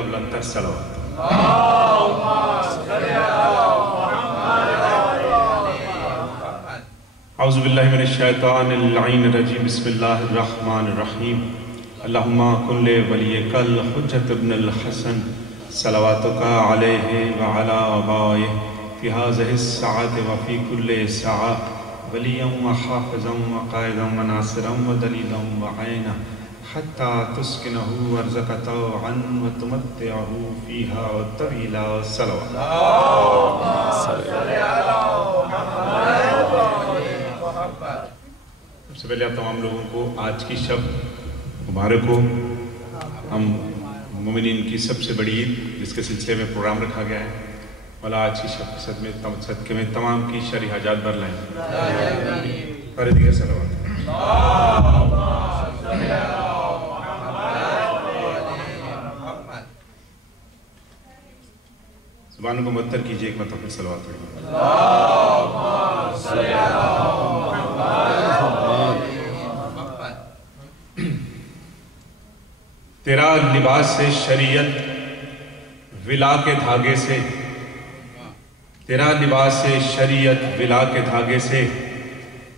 بلندتر صلوات۔ اعوذ باللہ من الشیطان اللعین الرجیم، بسم اللہ الرحمن الرحیم۔ اللہم کن لولیک الحجۃ ابن الحسن صلواتک علیہ وعلی آبائہ فی ہذہ الساعۃ وفی کل ساعہ ولیا وحافظا وقائدا وناصرا ودلیلا وعینا حتی تسکنہ ارضک طوعا وتمتعہ فیہا طویلا صلوات۔ سب سے پہلے آپ تمام لوگوں کو آج کی شب مبارک ہو۔ ہم مومنین کی سب سے بڑی عید جس کے سلسلے میں پروگرام رکھا گیا ہے، مولا آج کی شب صدقے میں تمام کی شرعی حاجات بھر لائیں۔ فرضیہ صلوات۔ زبانوں کو متر کیجئے، ایک مرتبہ صلوات پڑھیں۔ اللہم صلی علی محمد۔ تیرا لباس سے شریعت ولا کے دھاگے سے، تیرا لباس سے شریعت ولا کے دھاگے سے،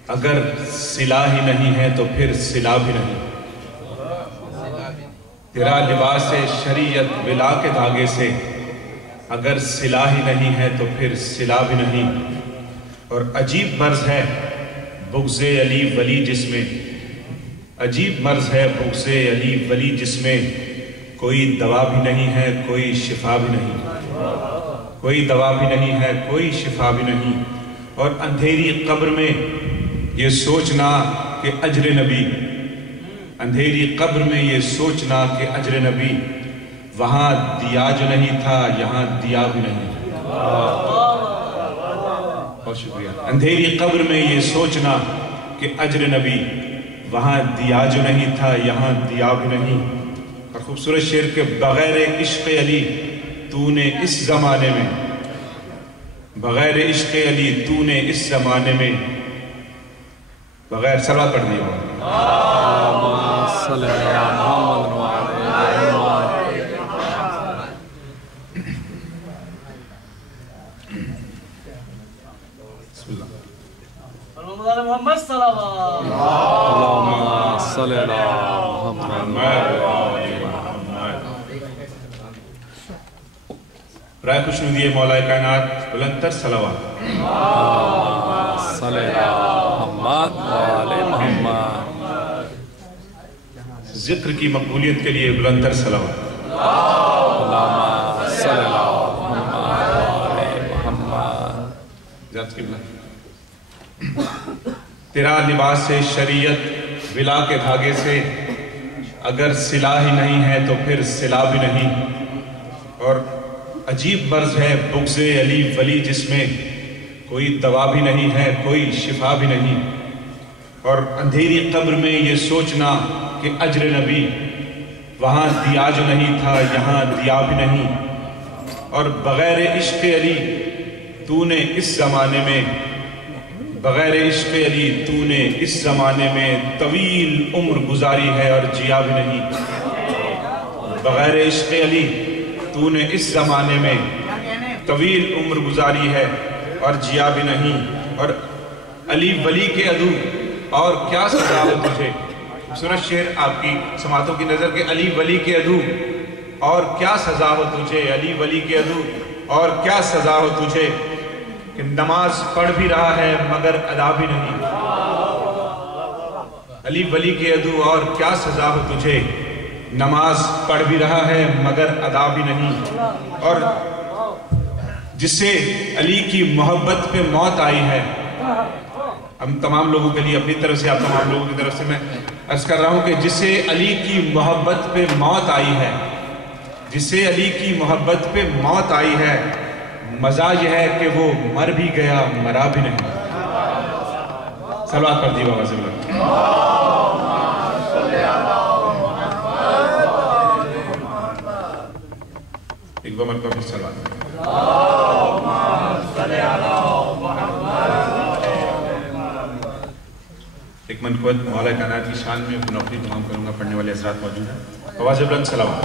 اگر صلہ ہی نہیں ہے تو پھر صلہ بھی نہیں۔ تیرا لباس سے شریعت ولا کے دھاگے سے، اگر صلہ ہی نہیں ہے تو پھر صلہ بھی نہیں۔ اور عجیب مرض ہے بغض علی ولی جس میں، عجیب مرض ہے بغض علی ولی جس میں، کوئی دوا بھی نہیں ہے کوئی شفا بھی نہیں، کوئی دوا بھی نہیں ہے کوئی شفا بھی نہیں۔ اور اندھیری قبر میں یہ سوچنا کہ اجر نبی، اندھیری قبر میں یہ سوچنا کہ اجر نبی، وہاں دیا جو نہیں تھا یہاں دیا بھی نہیں۔ بہت شکریہ۔ اندھیری قبر میں یہ سوچنا کہ اجر نبی، وہاں دیا جو نہیں تھا یہاں دیا بھی نہیں۔ اور خوبصورت شعر کے بغیر عشق علی تو نے اس زمانے میں، بغیر عشق علی تو نے اس زمانے میں، بغیر صلوات پڑھ دی ہو۔ محمد صلوات۔ اللہم صلی علی محمد۔ برائے خوشنودی مولا کائنات بلندتر صلوات۔ اللہم صلی علی محمد وعلی محمد۔ ذکر کی مقبولیت کے لیے بلندتر صلوات۔ اللہم صلی علی محمد وعلی محمد۔ ذات قبلہ۔ تیرا لباس سے شریعت ولا کے دھاگے سے، اگر صلہ ہی نہیں ہے تو پھر صلہ بھی نہیں۔ اور عجیب مرض ہے بغض علی ولی جس میں، کوئی دوا بھی نہیں ہے کوئی شفا بھی نہیں۔ اور اندھیری قبر میں یہ سوچنا کہ اجر نبی، وہاں دیا جو نہیں تھا یہاں دیا بھی نہیں۔ اور بغیر عشق علی تو نے اس زمانے میں، بغیر عشق علی تو نے اس زمانے میں طویل عمر گزاری ہے اور جیا بھی نہیں۔ بغیر عشق علی تو نے اس زمانے میں طویل عمر گزاری ہے اور جیا بھی نہیں۔ اور علی ولی کے عدو اور کیا سزا ہو تجھے، خوبصورت شعر آپ کی سماعتوں کی نظر کے، علی ولی کے عدو اور کیا سزا ہو تجھے، علی ولی کے عدو اور کیا سزا ہو تجھے، کہ نماز پڑھ بھی رہا ہے مگر ادا بھی نہیں۔ علی ولی کے عدو اور کیا سزا ہو تجھے، نماز پڑھ بھی رہا ہے مگر ادا بھی نہیں۔ اور جس سے علی کی محبت پہ موت آئی ہے، ہم تمام لوگوں کے لیے اپنی طرف سے، آپ تمام لوگوں کی طرف سے میں عرض کر رہا ہوں کہ جس سے علی کی محبت پہ موت آئی ہے، جس سے علی کی محبت پہ موت آئی ہے، مزہ یہ ہے کہ وہ مر بھی گیا مرا بھی نہیں۔ صلوات پڑھ دی بابا سے بلند۔ ایک بار مرتبہ پھر صلوات۔ ایک منقبت مولا کائنات کی شان میں نوکری تمام کروں گا، پڑھنے والے حضرات موجود ہیں۔ آواز بلند صلوات۔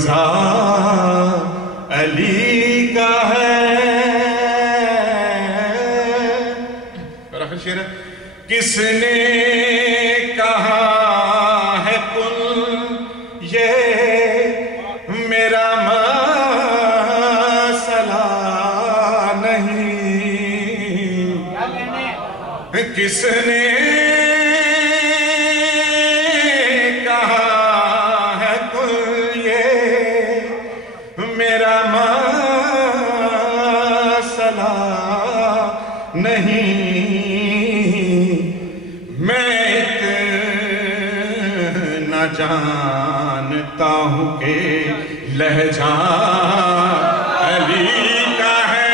قبضہ علی کا ہے. اور آخر شعر ہے کس نے کہا ہے کن یہ میرا مسئلہ نہیں. کس نے کہا ہے کن یہ میرا مسئلہ نہیں. میں اتنا جانتا ہوں کہ لہجہ علی کا ہے.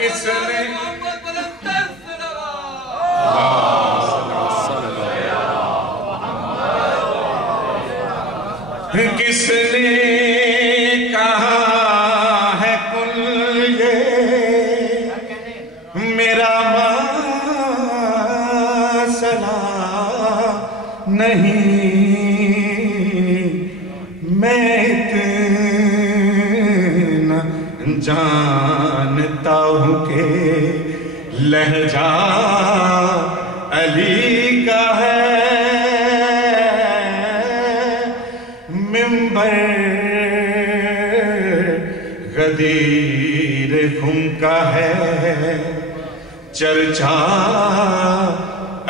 کس نے کس نے کہا ہے کن یہ میرا مسئلہ نہیں. میں اتنا جانتا ہوں کہ لہجہ علی کا ہے. ممبر غدیر خم کا ہے. چرچا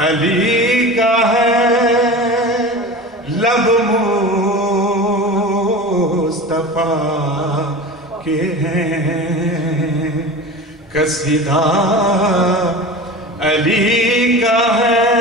علی کا ہے. لب مصطفیٰ کے ہیں. قصیدہ علی کا ہے.